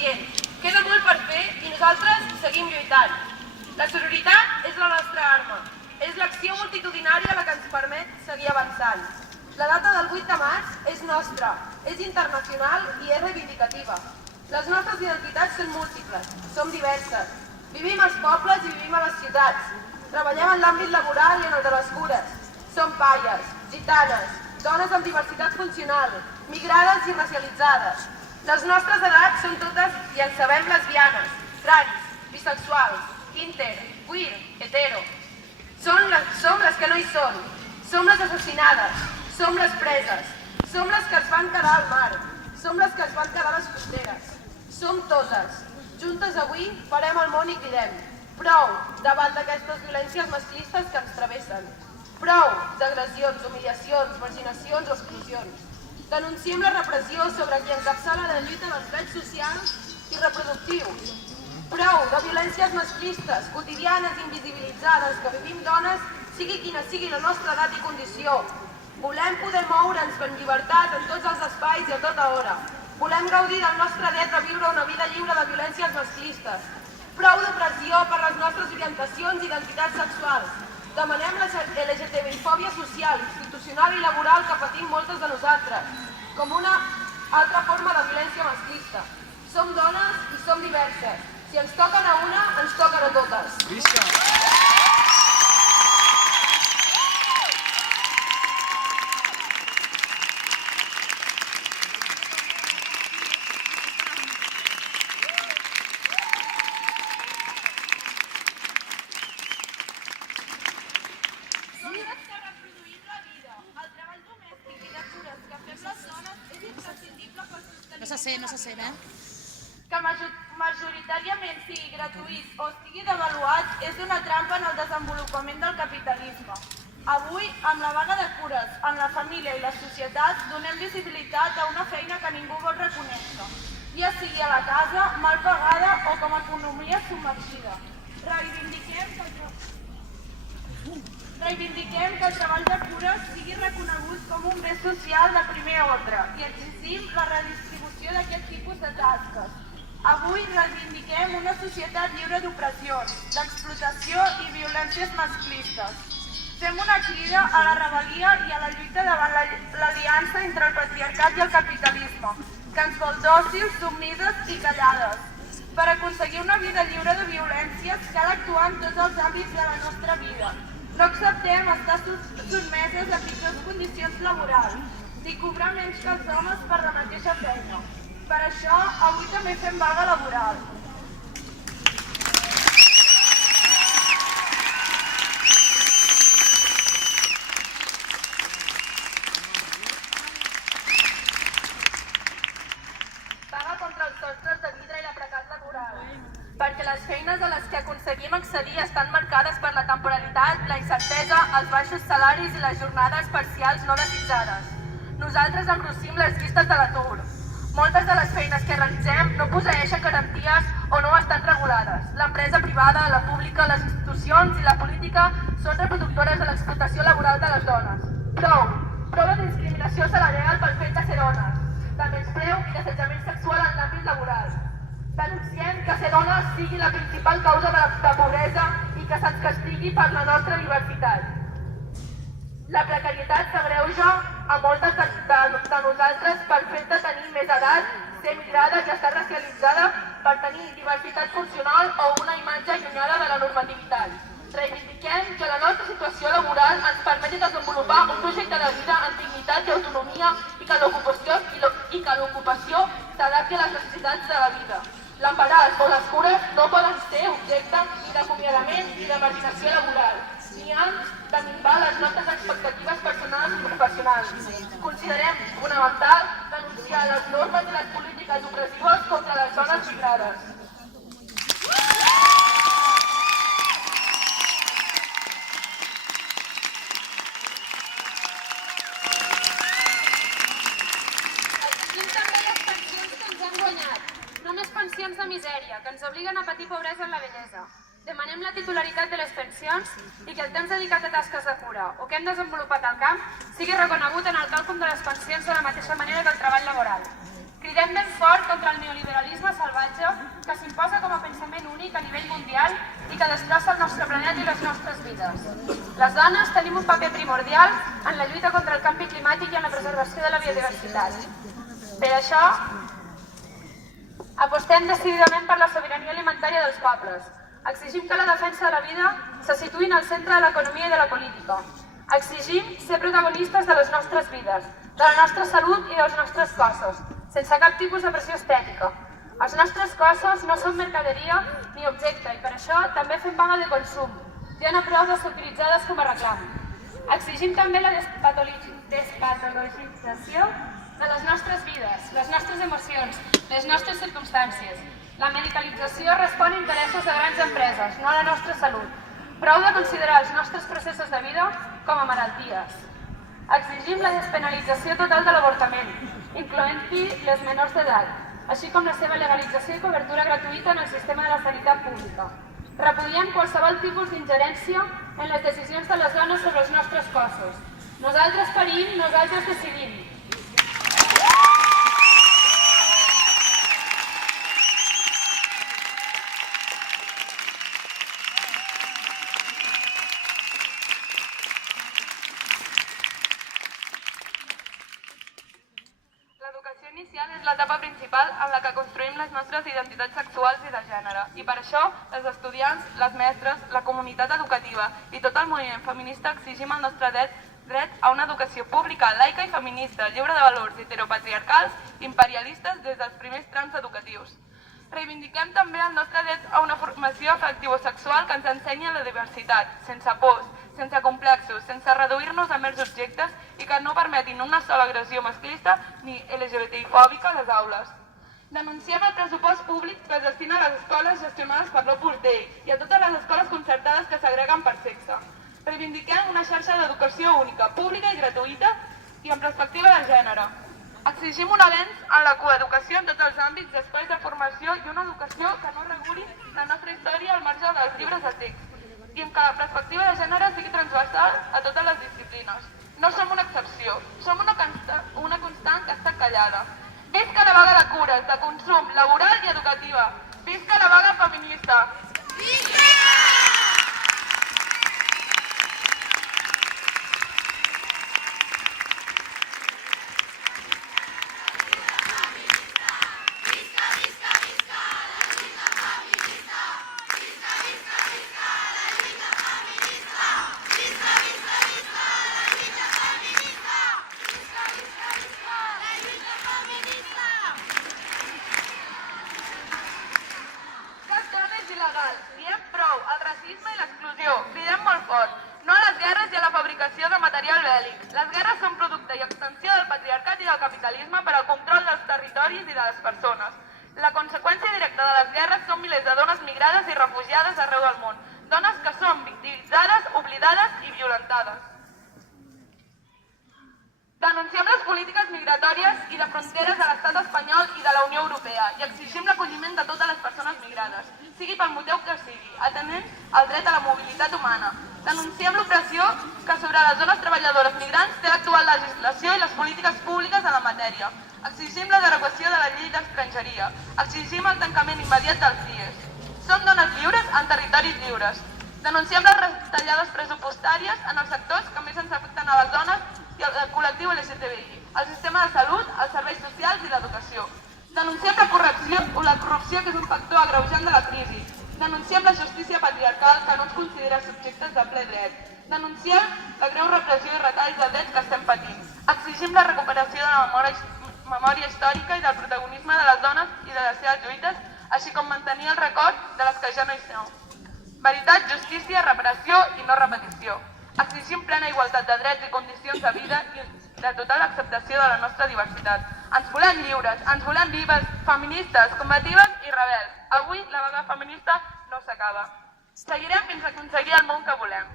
suficient. Queda molt per fer i nosaltres seguim lluitant. La sororitat és la nostra arma. És l'acció multitudinària la que ens permet seguir avançant. La data del 8 de març és nostra, és internacional i és reivindicativa. Les nostres identitats són múltiples, som diverses. Vivim als pobles i vivim a les ciutats. Treballem en l'àmbit laboral i en el de les cures. Som paies, gitanes, dones amb diversitat funcional, migrades i racialitzades. Les nostres edats són totes, i en sabem, lesbianes, trans, bisexuals, inter, queer, hetero. Som les que no hi són, som les assassinades, som les preses, som les que es van quedar al mar, som les que es van quedar a les fronteres. Som totes. Juntes avui farem el món i cridem prou davant d'aquestes violències masclistes que ens travessen. Prou d'agressions, humiliacions, marginacions o exclusions. Denunciem la repressió sobre qui encapçala la lluita dels drets socials i reproductius. Prou de violències masclistes, quotidianes i invisibilitzades que vivim dones, sigui quina sigui la nostra edat i condició. Volem poder moure'ns en llibertat en tots els espais i a tota hora. Volem gaudir del nostre dret a viure una vida lliure de violències masclistes. Prou d'opressió per les nostres orientacions i identitats sexuals. Demanem la LGTBI-fòbia social, institucional i laboral que patim moltes de nosaltres, com una altra forma de violència masclista. Som dones i som diverses. Si ens toquen a una, ens toquen a totes. Visca! No se sent, Que majoritàriament sigui gratuït o estigui devaluat és una trampa en el desenvolupament del capitalisme. Avui, amb la vaga de cures, en la família i la societat, donem visibilitat a una feina que ningú vol reconèixer, ja sigui a la casa, mal pagada o com a economia submergida. Reivindiquem que el treball de cures sigui reconegut com un bé social de primer ordre i exigim la redistribució d'aquest tipus de tasques. Avui reivindiquem una societat lliure d'opressions, d'explotació i violències masclistes. Fem una crida a la rebel·lia i a la lluita davant l'aliança entre el patriarcat i el capitalisme, que ens vol dòcils, submises i callades. Per aconseguir una vida lliure de violències cal actuar en tots els àmbits de la nostra vida. No acceptem estar sotmeses a pitjors condicions laborals, ni cobrar menys que els homes per la mateixa feina. Per això, avui també fem vaga laboral. Vaga contra els sostres de vidre i la precarietat laboral, perquè les feines a les que aconseguim accedir estan marcades per la temporalitat, la incertesa, els baixos salaris i les jornades parcials no desitjades. Nosaltres engrossim les llistes de l'atur. Moltes de les feines que realitzem no posseeixen garanties o no estan regulades. L'empresa privada, la pública, les institucions i la política són reproductores de l'explotació laboral de les dones. Prou de discriminació salarial pel fet de ser dones, de menyspreu i d'assetjament sexual en l'àmbit laboral. Denunciem que ser dones sigui la principal causa de pobresa i que se'ns castigui per la nostra diversitat. La precarietat s'agreuja a moltes de nosaltres pel fet de tenir més edat, ser migrada i estar racialitzada per tenir diversitat funcional o una imatge allunyada de la normativitat. Reivindiquem que la nostra situació laboral ens permeti desenvolupar un projecte de vida en dignitat i autonomia i que l'ocupació s'adapti a les necessitats de la vida. L'embaràs o les cures no poden ser objecte ni d'acomiadament ni de marginació laboral, ni han de minvar les nostres expectatives personals i professionals. Considerem fonamental denunciar les normes i les polítiques opressives contra les dones migrades. Pensions de misèria, que ens obliguen a patir pobresa en la vellesa. Demanem la titularitat de les pensions i que el temps dedicat a tasques de cura o que hem desenvolupat al camp sigui reconegut en el càlcul de les pensions de la mateixa manera que el treball laboral. Cridem ben fort contra el neoliberalisme salvatge que s'imposa com a pensament únic a nivell mundial i que destrossa el nostre planeta i les nostres vides. Les dones tenim un paper primordial en la lluita contra el canvi climàtic i en la preservació de la biodiversitat. Per això, apostem decididament per la sobirania alimentària dels pobles. Exigim que la defensa de la vida se situï en el centre de l'economia i de la política. Exigim ser protagonistes de les nostres vides, de la nostra salut i dels nostres cossos, sense cap tipus de pressió estètica. Els nostres cossos no són mercaderia ni objecte i per això també fem vaga de consum, ja no prou de ser utilitzades com a reclam. Exigim també la despatologització de les nostres vides, les nostres emocions, les nostres circumstàncies. La medicalització respon a interessos de grans empreses, no a la nostra salut. Prou de considerar els nostres processos de vida com a malalties. Exigim la despenalització total de l'avortament, incloent-hi les menors d'edat, així com la seva legalització i cobertura gratuïta en el sistema de la sanitat pública. Repudiem qualsevol tipus d'ingerència en les decisions de les dones sobre els nostres cossos. Nosaltres parim, nosaltres decidim. L'educació inicial és l'etapa principal en la que construïm les nostres identitats sexuals i de gènere. I per això, els estudiants, les mestres, la comunitat educativa i tot el moviment feminista exigim el nostre dret a una educació pública, laica i feminista, lliure de valors heteropatriarcals, imperialistes des dels primers trams educatius. Reivindiquem també el nostre dret a una formació afectivo-sexual que ens ensenyi la diversitat, sense pors, sense complexos, sense reduir-nos a mers objectes i que no permetin una sola agressió masclista ni LGBTI-fòbica a les aules. Denunciem el pressupost públic que es destina a les escoles gestionades per l'Opus Dei i a totes les escoles concertades que segreguen per sexe. Reivindiquem una xarxa d'educació única, pública i gratuïta i amb perspectiva de gènere. Exigim un avenç en la coeducació en tots els àmbits d'espais de formació i una educació que no reguli la nostra història al marge dels llibres de text i en què la perspectiva de gènere sigui transversal a totes les disciplines. No som una excepció, som una constant que està callada. Visca la vaga de cures, de consum, laboral i educativa. Visca la vaga feminista. Visca! Diem prou al racisme i l'exclusió, cridem molt fort, no a les guerres i a la fabricació de material bèl·lic. Les guerres són producte i extensió del patriarcat i del capitalisme per al control dels territoris i de les persones. La conseqüència directa de les guerres són milers de dones migrades i refugiades arreu del món, dones que són victimitzades, oblidades i violentades. Denunciem les polítiques migratòries i de fronteres de l'estat espanyol i de la Unió Europea i exigim l'acolliment de totes les persones migrades, sigui pel motiu que sigui, atenent el dret a la mobilitat humana. Denunciem l'opressió que sobre les dones treballadores migrants té l'actual legislació i les polítiques públiques en la matèria. Exigim la derogació de la llei d'estrangeria. Exigim el tancament immediat dels CIES. Som dones lliures en territoris lliures. Denunciem les retallades pressupostàries en els sectors que més ens afecten a les dones i al col·lectiu LGTBI, el sistema de salut, els serveis socials i l'educació. Denunciem la corrupció, que és un factor agreujant de la crisi. Denunciem la justícia patriarcal, que no ens considera subjectes de ple dret. Denunciem la greu repressió i retalls de drets que estem patint. Exigim la recuperació de la memòria històrica i del protagonisme de les dones i de les seves lluites, així com mantenir el record de les que ja no hi són. Veritat, justícia, reparació i no repetició. Exigim plena igualtat de drets i condicions de vida i de total acceptació de la nostra diversitat. Ens volem lliures, ens volem vives, feministes, combatives i rebels. Avui la vaga feminista no s'acaba. Seguirem fins a aconseguir el món que volem.